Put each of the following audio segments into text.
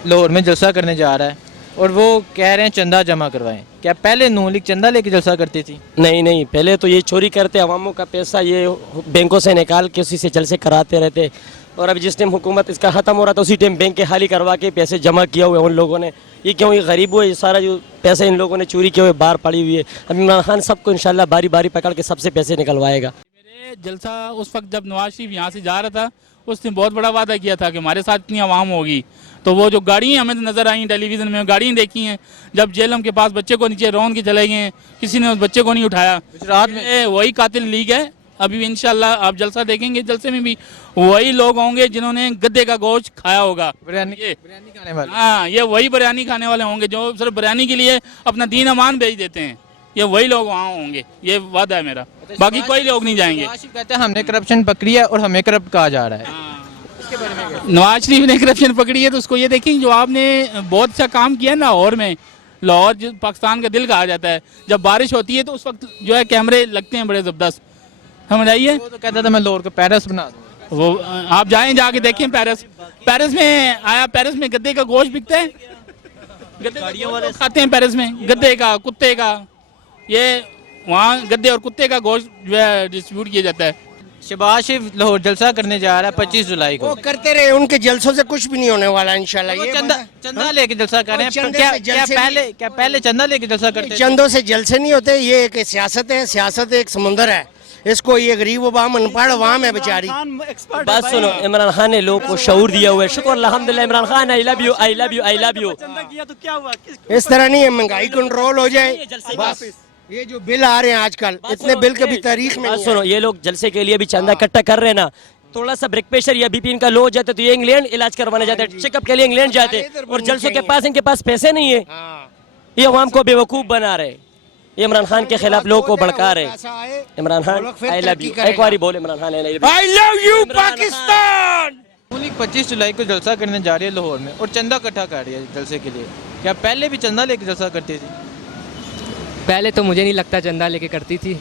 लाहौर में जलसा करने जा रहा है और वो कह रहे हैं चंदा जमा करवाएं। क्या पहले नून लीग चंदा लेके जलसा करती थी? नहीं नहीं, पहले तो ये चोरी करते, अवामों का पैसा ये बैंकों से निकाल के उसी से जलसे कराते रहते। और अभी जिस टाइम हुकूमत इसका ख़त्म हो रहा था उसी टाइम बैंक के खाली करवा के पैसे जमा किया हुए उन लोगों ने। ये क्यों, ये गरीब हुए, ये सारा जो पैसे इन लोगों ने चोरी किए हुए बाहर पड़ी हुई है। अभी इमरान खान सबको इंशाल्लाह बारी बारी पकड़ के सबसे पैसे निकलवाएगा। मेरे जलसा उस वक्त जब नवाज शरीफ यहाँ से जा रहा था उसने बहुत बड़ा वादा किया था कि हमारे साथ इतनी आवाम होगी। तो वो जो गाड़ियाँ हमें नज़र आई टेलीविज़न में, गाड़ियाँ देखी हैं, जब जेलम के पास बच्चे को नीचे रौंद के चले गए हैं, किसी ने उस बच्चे को नहीं उठाया। गुजरात में वही कातिल लीग है। अभी इंशाल्लाह आप जलसा देखेंगे, जलसे में भी वही लोग होंगे जिन्होंने गद्दे का गोश्त खाया होगा। बिरयानी खाने वाले। हाँ, ये वही बिरयानी खाने वाले होंगे जो सिर्फ बिरयानी के लिए अपना दीन अमान बेच देते हैं। ये वही लोग वहाँ होंगे, ये वादा है मेरा। बाकी कोई लोग नहीं जाएंगे। कहते हैं हमने करप्शन पकड़ी है और हमें करप्ट कहा जा रहा है। नवाज शरीफ ने करप्शन पकड़ी है तो उसको ये देखें, जो आपने बहुत अच्छा काम किया ना लाहौर में। लाहौर जो पाकिस्तान का दिल कहा जाता है, जब बारिश होती है तो उस वक्त जो है कैमरे लगते हैं बड़े ज़बरदस्त, समझ आइए। वो तो कहता था मैं लाहौर को पेरिस बना दूँ। वो आप जाएं, जाके देखें पेरिस में आया, पेरिस में गद्दे का गोश्त बिकता है, गद्दे गाड़ियों वाले खाते हैं पेरिस में, गद्दे का, कुत्ते का। ये वहाँ गद्दे और कुत्ते का गोश्त जो है डिस्ट्रीब्यूट किया जाता है। शहबाज शरीफ लाहौर जलसा करने जा रहा है 25 जुलाई को। वो करते रहे, उनके जलसों से कुछ भी नहीं होने वाला इंशाल्लाह। वो ये चंदा लेके जलसा कर रहे हैं। क्या पहले चंदा लेके जलसा करते थे? चंदों से जलसे नहीं होते। ये एक सियासत है, सियासत एक समुंदर है। इसको ये गरीब अवाम, अनपढ़ अवाम है बेचारी। बात सुनो, इमरान खान ने लोग को शऊर दिया हुआ है। शुक्र अल्हम्दुलिल्लाह Imran Khan, I love you I love you I love you. इस तरह नहीं है, महंगाई कंट्रोल हो जाए बस। ये जो बिल आ रहे हैं आजकल, इतने बिल कभी तारीख में नहीं सुनो, ये लोग जलसे के लिए भी चंदा इकट्ठा कर रहे हैं ना। थोड़ा सा ब्लड प्रेशर या बीपी इनका लो हो जाता है तो ये इंग्लैंड इलाज करवाने जाते हैं, चेकअप के लिए इंग्लैंड जाते हैं। और जलसों के पास इनके पास पैसे नहीं है, ये अवाम को बेवकूफ बना रहे। ये इमरान खान के खिलाफ लोगों को भड़का रहे। Imran Khan I love you, एक बार बोले Imran Khan I love you Pakistan. 25 जुलाई को जलसा करने जा रही है लाहौर में और चंदा इकट्ठा कर रही है जलसे के लिए। क्या पहले भी चंदा लेके जलसा करती थी? पहले तो मुझे नहीं लगता चंदा लेके करती थी,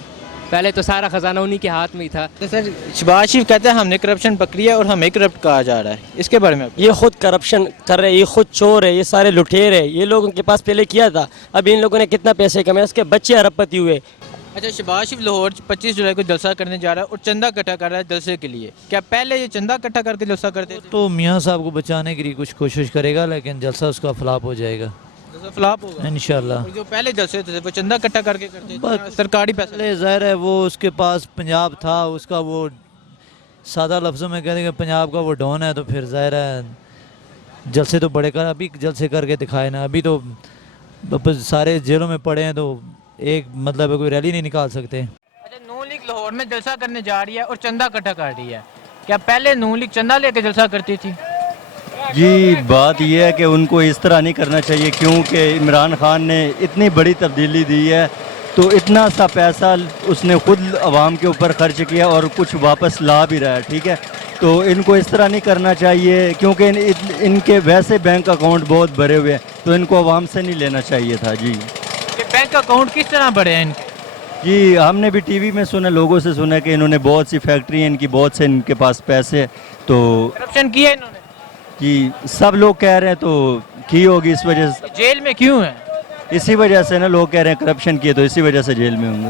पहले तो सारा खजाना उन्हीं के हाथ में ही था। तो सर शहबाज शरीफ कहते हैं हमने करप्शन पकड़ी है और हमें करप्ट कहा जा रहा है, इसके बारे में? ये खुद करप्शन कर रहे हैं, ये खुद चोर है, ये सारे लुटेर है। ये लोग उनके पास पहले किया था, अभी इन लोगों ने कितना पैसे कमाए, उसके बच्चे अरबपति हुए। अच्छा, शहबाज शरीफ लाहौर 25 जुलाई को जलसा करने जा रहा है और चंदा इकट्ठा कर रहा है जलसे के लिए। क्या पहले ये चंदा इकट्ठा करके जलसा करते थे? तो मियाँ साहब को बचाने के लिए कुछ कोशिश करेगा, लेकिन जलसा उसका फ्लॉप हो जाएगा, फ्लॉप होगा इंशाल्लाह। जो पहले जलसे थे वो चंदा इकट्ठा करके करते थे, सरकारी पैसे। ज़ाहिर है वो उसके पास पंजाब था, उसका वो सादा लफ्ज़ों में कहते हैं पंजाब का वो डॉन है, तो फिर ज़ाहिर है जलसे तो बड़े कर, अभी जलसे करके दिखाए ना। अभी तो सारे जेलों में पड़े हैं तो एक मतलब है कोई रैली नहीं निकाल सकते। अच्छा, नून लीग लाहौर में जलसा करने जा रही है और चंदा इकट्ठा कर रही है। क्या पहले नून लीग चंदा लेके जलसा करती थी? जी, बात यह है कि उनको इस तरह नहीं करना चाहिए, क्योंकि इमरान खान ने इतनी बड़ी तब्दीली दी है तो इतना सा पैसा उसने खुद आवाम के ऊपर खर्च किया और कुछ वापस ला भी रहा है, ठीक है। तो इनको इस तरह नहीं करना चाहिए, क्योंकि इनके वैसे बैंक अकाउंट बहुत भरे हुए हैं, तो इनको आवाम से नहीं लेना चाहिए था। जी, ये बैंक अकाउंट किस तरह बढ़े हैं इनके? जी, हमने भी टीवी में सुना, लोगों से सुना कि इन्होंने बहुत सी फैक्ट्री हैं इनकी, बहुत से इनके पास पैसे, तो करप्शन किया इन्होंने। जी सब लोग कह रहे हैं तो की होगी इस वजह से। जेल में क्यों है? इसी वजह से ना लोग कह रहे हैं करप्शन किए, तो इसी वजह से जेल में होंगे।